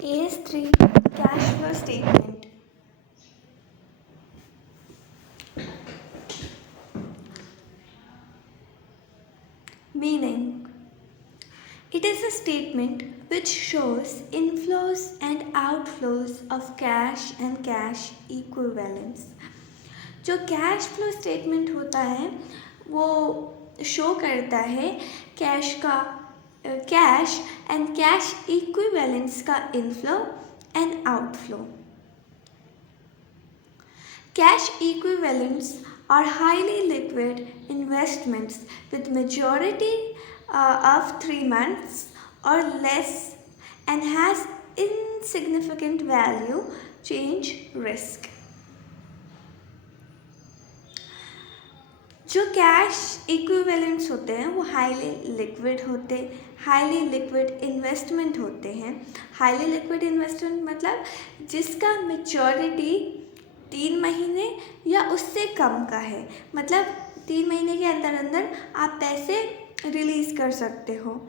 AS3 cash flow statement. Meaning, it is a statement which shows inflows and outflows of cash and cash equivalents. जो cash flow statement होता है वो show करता है cash and cash equivalents का inflow and outflow. Cash equivalents are highly liquid investments with maturity of 3 months or less and has insignificant value change risk. जो cash equivalents होते हैं वो हाईली लिक्विड इन्वेस्टमेंट होते हैं. Highly liquid investment मतलब जिसका maturity 3 महीने या उससे कम का है. मतलब 3 महीने के अंदर आप पैसे रिलीज़ कर सकते हो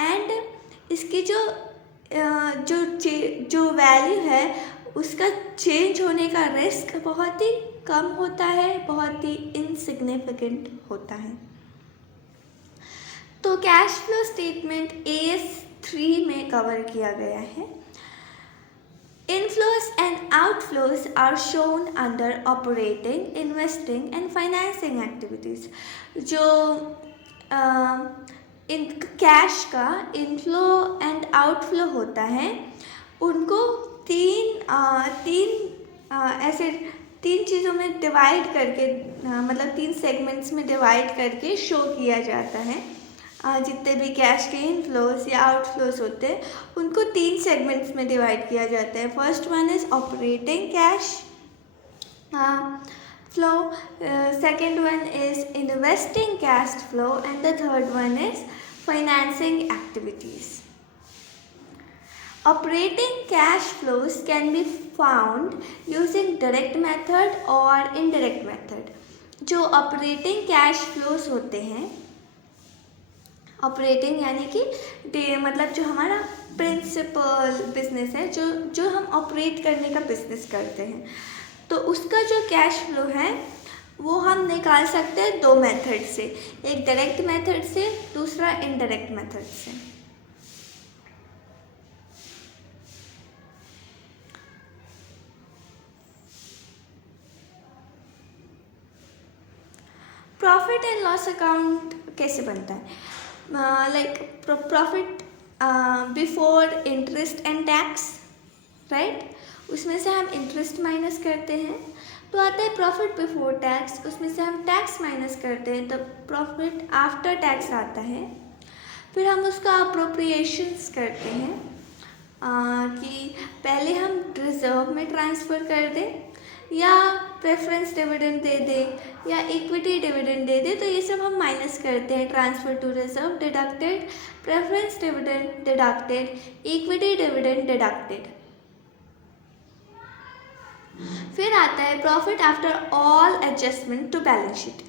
एंड इसकी जो वैल्यू है उसका चेंज होने का रिस्क बहुत ही कम होता है, बहुत ही इनसिग्निफिकेंट होता है. तो कैश फ्लो स्टेटमेंट AS3 में कवर किया गया है. Inflows and outflows are shown under operating, investing and financing activities. जो कैश का इनफ्लो एंड आउटफ्लो होता है उनको तीन चीज़ों में डिवाइड करके मतलब 3 सेगमेंट्स में डिवाइड करके शो किया जाता है. जितने भी कैश के इनफ्लोज या आउटफ्लोज होते हैं उनको 3 सेगमेंट्स में डिवाइड किया जाता है. First one is operating cash flow, second one is investing cash flow and the third one is financing activities. Operating cash flows can be found using direct method और indirect method. जो operating cash flows होते हैं, operating यानी कि मतलब जो हमारा principal business है, जो हम ऑपरेट करने का बिजनेस करते हैं, तो उसका जो कैश फ्लो है वो हम निकाल सकते हैं 2 मेथड से. एक डायरेक्ट मेथड से, दूसरा इनडायरेक्ट मेथड से. प्रॉफिट एंड लॉस अकाउंट कैसे बनता है? Like profit before interest and tax, right. उसमें से हम इंटरेस्ट माइनस करते हैं तो आता है प्रॉफिट बिफोर टैक्स. उसमें से हम टैक्स माइनस करते हैं तब प्रॉफिट आफ्टर टैक्स आता है. फिर हम उसका अप्रोप्रिएशंस करते हैं कि पहले हम रिजर्व में ट्रांसफ़र कर दें या प्रेफरेंस डिविडेंड दे दें या इक्विटी डिविडेंड दे दें. तो ये सब हम माइनस करते हैं. Transfer to reserve deducted, preference dividend deducted, equity dividend deducted. फिर आता है profit after all adjustment to balance sheet.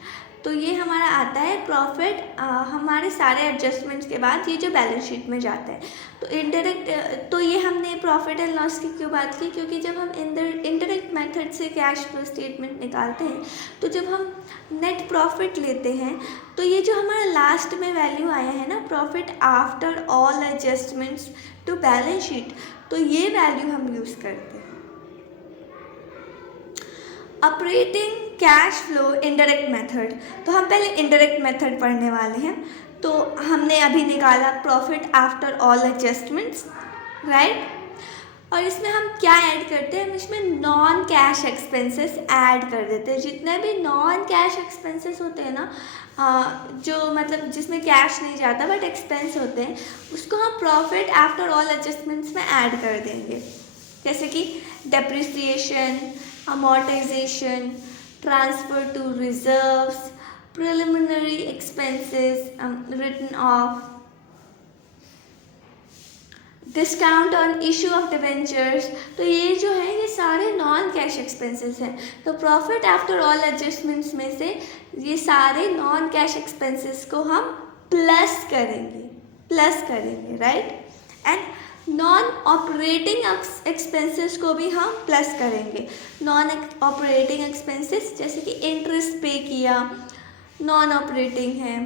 तो ये हमारा आता है प्रॉफिट हमारे सारे एडजस्टमेंट्स के बाद ये जो बैलेंस शीट में जाता है. तो इनडायरेक्ट, तो ये हमने प्रॉफिट एंड लॉस की क्यों बात की? क्योंकि जब हम इनडायरेक्ट मेथड से कैश फ्लो स्टेटमेंट निकालते हैं तो जब हम नेट प्रॉफिट लेते हैं तो ये जो हमारा लास्ट में वैल्यू आया है ना, profit after all adjustments to balance sheet, तो ये वैल्यू हम यूज़ करते हैं. Operating cash flow indirect method. तो हम पहले इनडायरेक्ट मेथड पढ़ने वाले हैं. तो हमने अभी निकाला profit after all adjustments, right. और इसमें हम क्या ऐड करते हैं? हम इसमें नॉन कैश एक्सपेंसेस ऐड कर देते हैं. जितने भी नॉन कैश एक्सपेंसेस होते हैं ना, जो मतलब जिसमें कैश नहीं जाता बट एक्सपेंस होते हैं, उसको हम प्रॉफिट आफ्टर ऑल एडजस्टमेंट्स में ऐड कर देंगे. जैसे कि depreciation, amortization, transfer to reserves, preliminary expenses written off, discount on issue of debentures. तो ये जो है ये सारे नॉन कैश एक्सपेंसेस हैं. तो प्रॉफिट आफ्टर ऑल एडजस्टमेंट्स में से ये सारे नॉन कैश एक्सपेंसेस को हम प्लस करेंगे, right. And non operating expenses को भी हम प्लस करेंगे। नॉन ऑपरेटिंग एक्सपेंसेस जैसे कि इंटरेस्ट पे किया, नॉन ऑपरेटिंग है।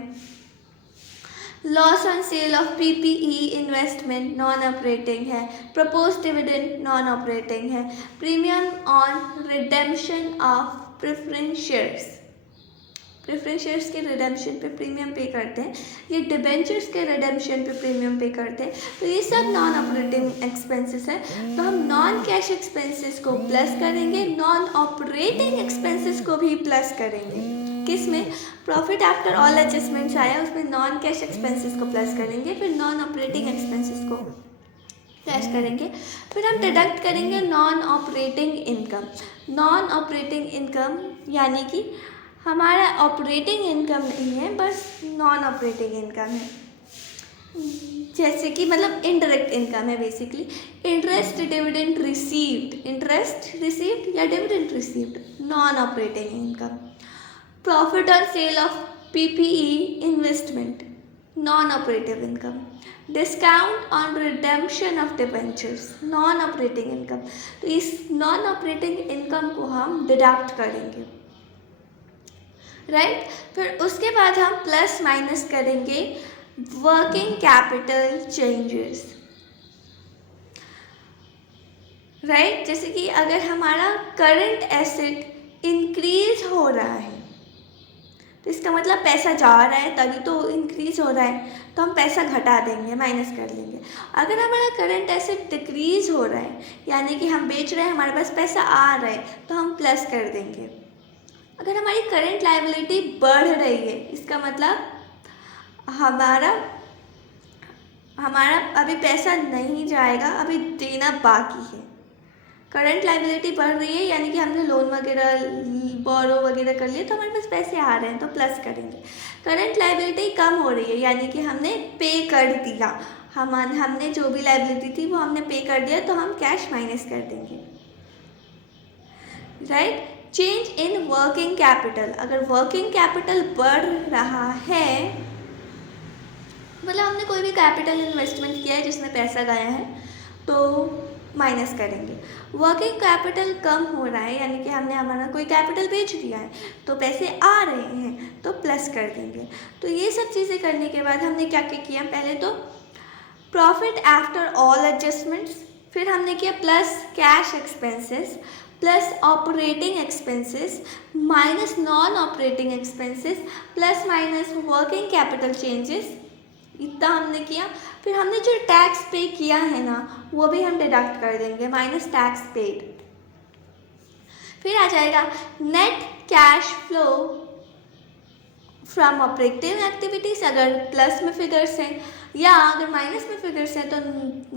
Loss on sale of PPE investment non operating है। प्रपोज डिविडेंड नॉन ऑपरेटिंग है। Premium on redemption of preference shares, preference shares के रिडेम्पशन पे प्रीमियम पे करते हैं, ये डिबेंचर्स के रिडेम्पशन पे प्रीमियम पे करते हैं, तो ये सब नॉन ऑपरेटिंग एक्सपेंसेस है। तो हम नॉन कैश एक्सपेंसेस को प्लस करेंगे, नॉन ऑपरेटिंग एक्सपेंसेस को भी प्लस करेंगे। किस में? प्रॉफिट आफ्टर ऑल एडजस्टमेंट्स आया, उसमें नॉन कैश एक्सपेंसेस को प्लस करेंगे, फिर नॉन ऑपरेटिंग एक्सपेंसेस को प्लस करेंगे, फिर हम डिडक्ट करेंगे non operating income. Non operating income यानी कि हमारा ऑपरेटिंग इनकम नहीं है, बस नॉन ऑपरेटिंग इनकम है, जैसे कि मतलब इनडायरेक्ट इनकम है basically. Interest dividend received, interest received या dividend received, non operating income. Profit on sale of PPE investment, non operative income. Discount on redemption of debentures, non operating income. तो इस non operating income को हम deduct करेंगे, right. फिर उसके बाद हम प्लस माइनस करेंगे वर्किंग कैपिटल चेंजेस, राइट। जैसे कि अगर हमारा करंट एसेट इंक्रीज हो रहा है तो इसका मतलब पैसा जा रहा है, तभी तो इंक्रीज हो रहा है, तो हम पैसा घटा देंगे, माइनस कर लेंगे। अगर हमारा करंट एसेट डिक्रीज हो रहा है यानी कि हम बेच रहे हैं, हमारे पास पैसा आ रहा है, तो हम प्लस कर देंगे। अगर हमारी करंट लायबिलिटी बढ़ रही है, इसका मतलब हमारा अभी पैसा नहीं जाएगा, अभी देना बाकी है। करंट लायबिलिटी बढ़ रही है यानी कि हमने लोन वगैरह बोरो वगैरह कर लिए, तो हमारे पास पैसे आ रहे हैं, तो प्लस करेंगे। करंट लायबिलिटी कम हो रही है यानी कि हमने पे कर दिया, हमने जो भी लायबिलिटी थी वो हमने पे कर दिया, तो हम कैश माइनस कर देंगे, right. Change in working capital, अगर वर्किंग कैपिटल बढ़ रहा है, मतलब हमने कोई भी कैपिटल इन्वेस्टमेंट किया है जिसमें पैसा गया है, तो माइनस करेंगे। वर्किंग कैपिटल कम हो रहा है यानी कि हमने हमारा कोई कैपिटल बेच दिया है, तो पैसे आ रहे हैं, तो प्लस कर देंगे। तो ये सब चीज़ें करने के बाद हमने क्या क्या किया, पहले तो प्रॉफिट आफ्टर ऑल एडजस्टमेंट्स, फिर हमने किया plus cash expenses, plus operating expenses, minus non operating expenses, plus minus working capital changes, इतना हमने किया। फिर हमने जो टैक्स पे किया है ना, वो भी हम डिडक्ट कर देंगे, माइनस टैक्स पेड। फिर आ जाएगा net cash flow from operative activities, अगर प्लस में फिगर्स हैं, या अगर माइनस में फिगर्स हैं तो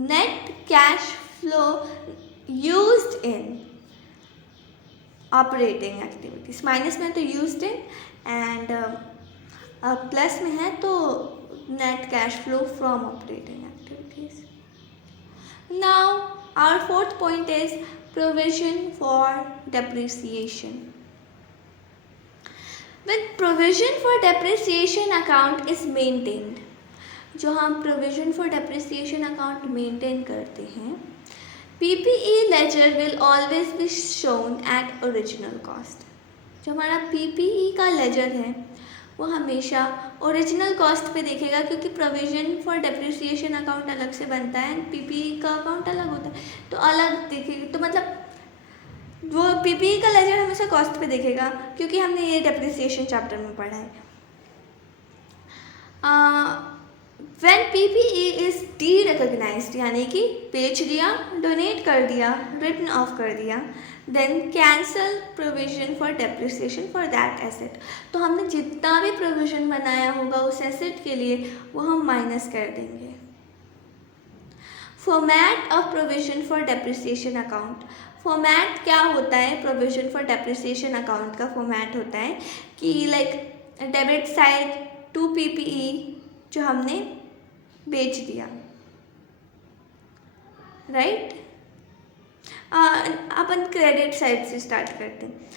net cash flow used in operating activities. Minus में तो यूज्ड इन, एंड प्लस में है तो net cash flow from operating activities. Now our fourth point is provision for depreciation. When provision for depreciation account is maintained, जो हम provision for depreciation account maintain करते हैं, PPE ledger will always be shown at original cost. जो हमारा PPE का ledger है वो हमेशा ओरिजिनल कॉस्ट पे देखेगा, क्योंकि प्रोविजन फॉर डेप्रिसिएशन अकाउंट अलग से बनता है, पीपीई का अकाउंट अलग होता है, तो अलग देखेगा। तो मतलब वो पीपीई का लेजर हमेशा कॉस्ट पे देखेगा, क्योंकि हमने ये डेप्रिसिएशन चैप्टर में पढ़ा है। When PPE is derecognized यानी कि बेच दिया, डोनेट कर दिया, रिटन ऑफ कर दिया, then cancel provision for depreciation for that asset. तो हमने जितना भी प्रोविजन बनाया होगा उस एसेट के लिए वो हम माइनस कर देंगे। Format of provision for depreciation account, format क्या होता है प्रोविजन फॉर डेप्रिसिएशन अकाउंट का? फॉर्मेट होता है कि like debit side to PPE जो हमने बेच दिया, राइट। अपन क्रेडिट साइड से स्टार्ट करते हैं।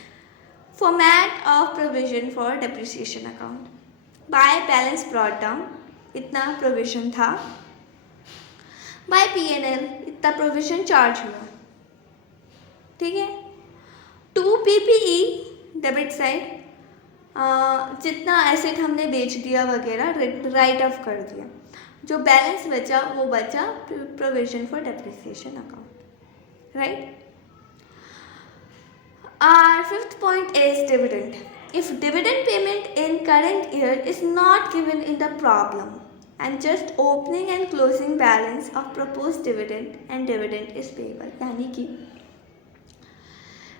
Format of provision for depreciation account, by balance brought down, इतना प्रोविजन था, बाय पीएनएल इतना प्रोविजन चार्ज हुआ, ठीक है। टू पीपीई डेबिट साइड जितना एसेट हमने बेच दिया वगैरह राइट ऑफ कर दिया, जो बैलेंस बचा वो बचा provision for depreciation account, right. Our fifth point is dividend. If dividend payment in current year is not given in the problem and just opening and closing balance of proposed dividend and dividend is payable, यानी कि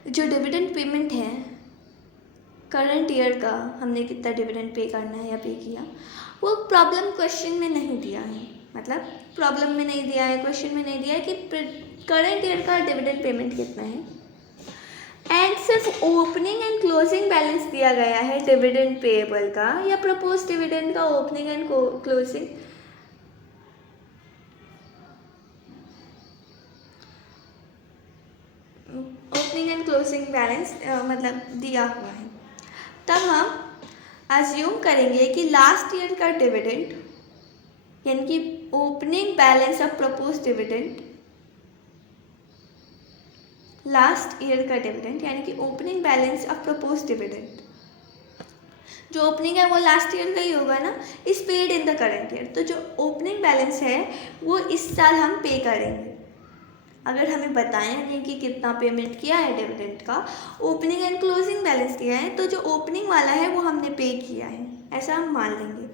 जो dividend payment है current year का, हमने कितना dividend pay करना है या पे किया, वो प्रॉब्लम क्वेश्चन में नहीं दिया है, मतलब प्रॉब्लम में नहीं दिया है, क्वेश्चन में नहीं दिया है कि करंट ईयर का डिविडेंड पेमेंट कितना है, एंड सिर्फ ओपनिंग एंड क्लोजिंग बैलेंस दिया गया है डिविडेंड पेएबल का या प्रपोज डिविडेंड का opening and closing. Opening and closing balance मतलब दिया हुआ है, तब हम अज्यूम करेंगे कि लास्ट ईयर का डिविडेंड यानी कि opening balance of propose dividend, last year का डिविडेंड यानी कि opening balance of propose dividend, जो ओपनिंग है वो लास्ट ईयर का ही होगा ना, is paid in the current year. तो जो ओपनिंग बैलेंस है वो इस साल हम पे करेंगे। अगर हमें बताया नहीं कि कितना पेमेंट किया है डिविडेंड का, ओपनिंग एंड क्लोजिंग बैलेंस दिया है, तो जो ओपनिंग वाला है वो हमने पे किया है, ऐसा हम मान लेंगे।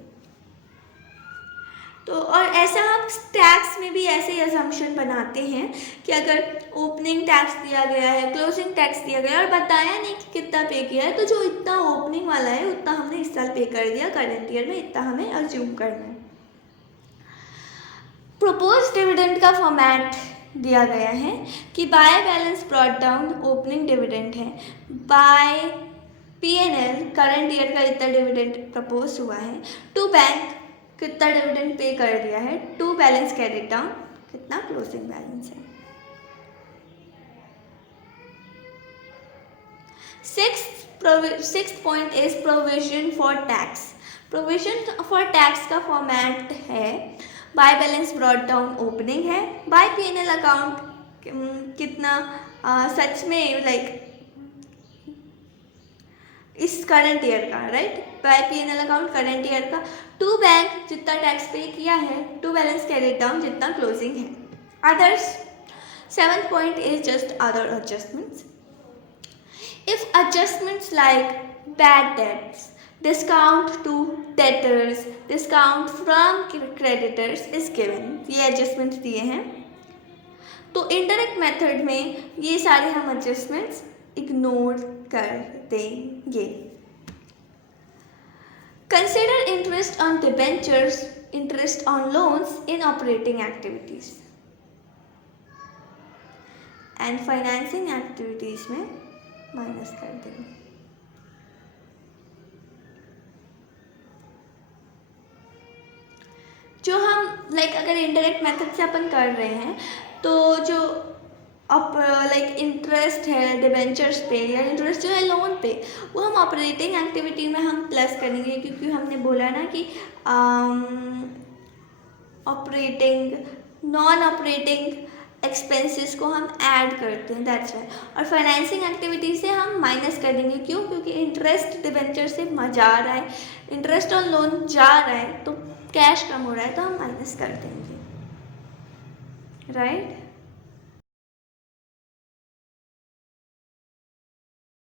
तो और ऐसा हम टैक्स में भी ऐसे ही अजम्पशन बनाते हैं कि अगर ओपनिंग टैक्स दिया गया है, क्लोजिंग टैक्स दिया गया है और बताया नहीं कि कितना पे किया है, तो जो इतना ओपनिंग वाला है उतना हमने इस साल पे कर दिया, करंट ईयर में इतना हमें अज्यूम करना है। प्रपोज डिविडेंड का फॉर्मेट दिया गया है कि bye balance brought down opening dividend है, बाय पीएनएल करंट ईयर का इतना डिविडेंड प्रपोज हुआ है, टू बैंक कितना डिविडेंड पे कर दिया है, टू बैलेंस कैरिड डाउन कितना क्लोजिंग बैलेंस है। Sixth point is provision for tax. Provision for tax का फॉर्मेट है by balance brought down opening है, बाय पीएनएल अकाउंट कितना सच में लाइक इस करंट ईयर का, right, by PNL account current year का, टू बैंक जितना टैक्स पे किया है, टू बैलेंस कैरिड डाउन जितना क्लोजिंग है। Others, seventh point is just other adjustments. If adjustments like bad debts, discount to debtors, discount from creditors is given, ये adjustments दिए हैं, तो इनडायरेक्ट मेथड में ये सारे हम एडजस्टमेंट्स इग्नोर कर देंगे। Consider interest on debentures, interest on loans in operating activities and financing activities में माइनस कर देंगे। जो हम अगर इनडायरेक्ट मेथड से अपन कर रहे हैं, तो जो अब इंटरेस्ट है डिबेंचर्स पे या इंटरेस्ट जो है लोन पे, वो हम ऑपरेटिंग एक्टिविटी में हम प्लस करेंगे, क्योंकि हमने बोला ना कि ऑपरेटिंग नॉन ऑपरेटिंग एक्सपेंसेस को हम ऐड करते हैं, दैट्स वाई। और फाइनेंसिंग एक्टिविटी से हम माइनस कर देंगे, क्यों? क्योंकि इंटरेस्ट डिबेंचर से जा रहा है, इंटरेस्ट ऑन लोन जा रहा है, तो कैश कम हो रहा है, तो हम माइनस कर देंगे, राइट।